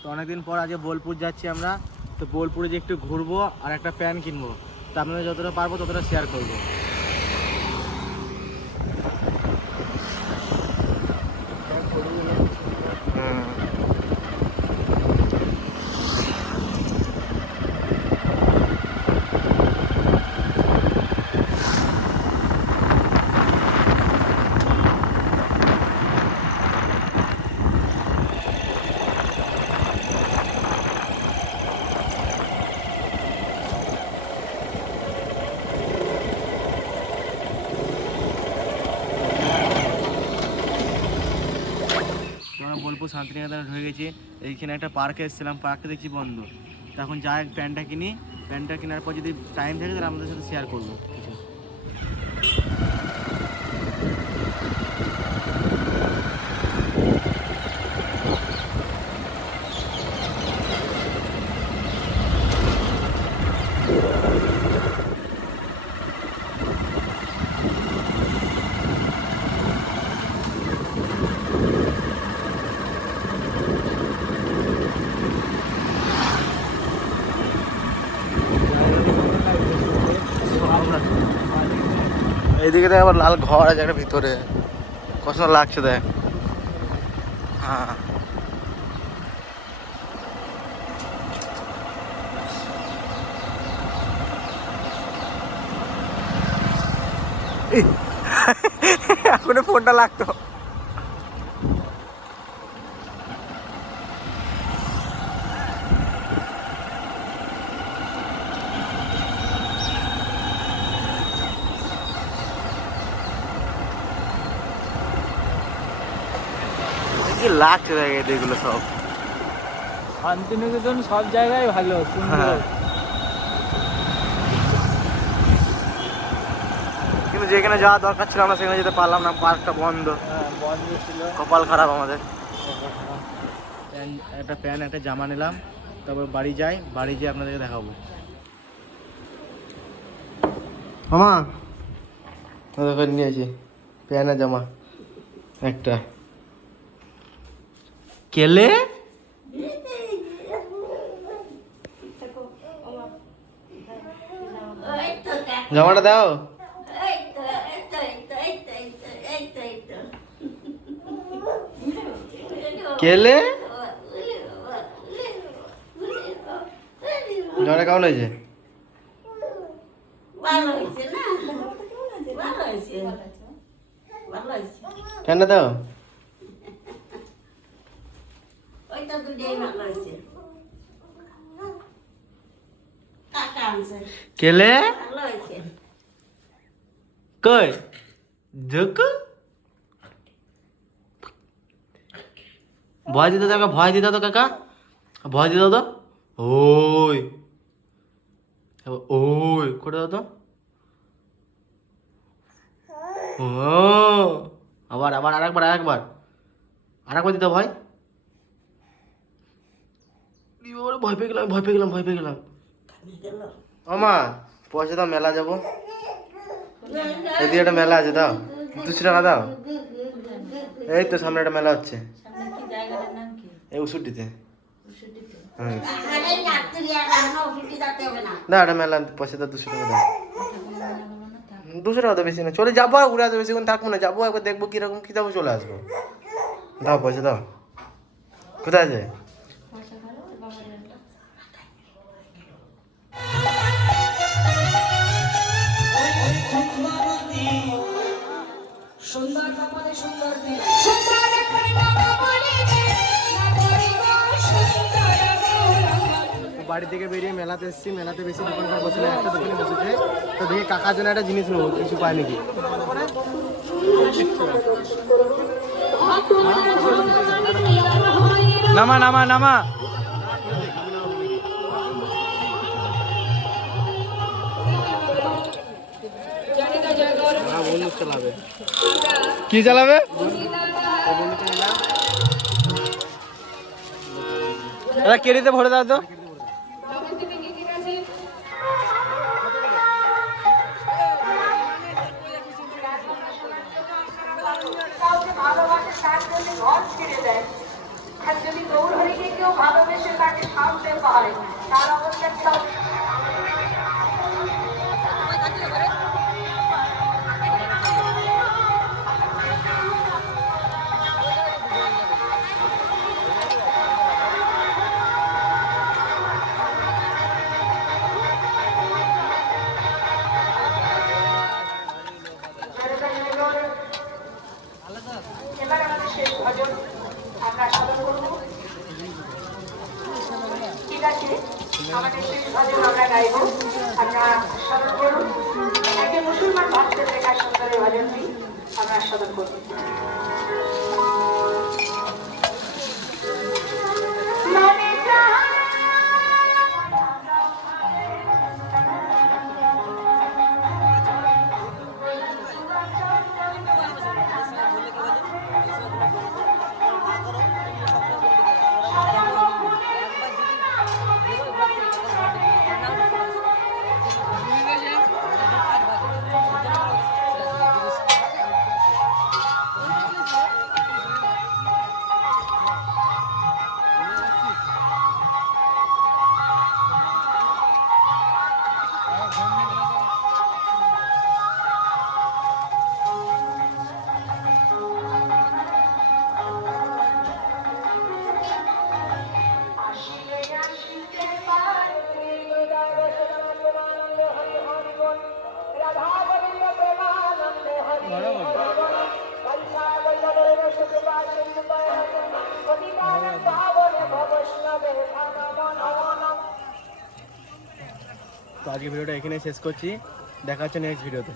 তো অনেকদিন পর আজকে বোলপুর যাচ্ছি আমরা। তো বোলপুরে যে একটু ঘুরবো আর একটা প্যান কিনবো, তো আপনাদের যতটা পারব ততটা শেয়ার করব আমরা বোলপুর শান্তিনিকেতনে ঢুকে গেছি। এইখানে একটা পার্কে এসেছিলাম পার্কটা দেখছি বন্ধ। তো এখন যাই, প্যান্টটা কিনি। প্যান্টটা কেনার পর যদি টাইম থাকে তাহলে আমাদের সাথে শেয়ার করব। কিছু এইদিকে দেখ আবার লাল ঘর আছে একটা ভিতরে। কত লাগছে দেখ। হ্যাঁ। এখনও ফোনটা লাগতো। কি লাগছে দেখ এগুলো সব? শান্তিনিকেতন সব জায়গায় ভালো সুন্দর। হ্যাঁ। কিন্তু যেখানে যাওয়া দরকার ছিল আমরা সেখানে যেতে পারলাম না পার্কটা বন্ধ। হ্যাঁ, বন্ধ ছিল। কপাল খারাপ আমাদের। প্যান্ট একটা প্যান্ট একটা জামা নিলাম তারপর বাড়ি যাই বাড়ি যেয়ে আপনাদেরকে দেখাবো। মামা নিয়েছি প্যান্ট আর জামা একটা। কেলে? জামাটা দাও। কেলে? জামাটা কেমন হয়েছে? প্যান্টটা দাও। ওইটা দুটোই ভালো হয়েছে কাকা আনছে কেলে ভালো হয়েছে কই ঝুক ভয় দিতে কাকা ভয় দিতে তো কাকা ভয় দিতে তো ওই ওই করে দাও তো ও আবার আবার আরেকবার আরেকবার আরেকবার দিতে ভয় ই ভয় পেয়ে গেলাম, ভয় পেয়ে গেলাম, ভয় পেয়ে গেলাম। গেল মামা পয়সা দাও, মেলা যাব। এদিকে একটা মেলা আছে, দাও। দুশো টাকা দাও? এই তো সামনে একটা মেলা হচ্ছে। এই উসুটিতে না, একটা মেলা, পয়সা দাও, দুশো টাকা দাও। দুশো টাকা তো বেশি না। চলে যাব আর ঘুরে আসব, বেশিক্ষণ থাকব না। যাব একবার দেখব কীরকম কি যাব চলে আসব। দাও, পয়সা দাও। কোথায় আছে? বাড়ি থেকে বেরিয়ে মেলাতে এসেছি। মেলাতে বেশি দোকানদার বসে না একটা দোকানে বসেছে। তো দেখি কাকার জন্য একটা জিনিস নেব কিছু পায় নাকি? নামা নামা নামা। চালাবে কি চালাবে দাদা কেড়িতে ভরে দাও তো। ভালোবাসে আমরা গাইব। আমরা করুন। একজন মুসলমান ভক্তের লেখা সুন্দরী আমরা স্মরণ করুন আজকে ভিডিওটা এখানে শেষ করছি। দেখা হচ্ছে নেক্সট ভিডিওতে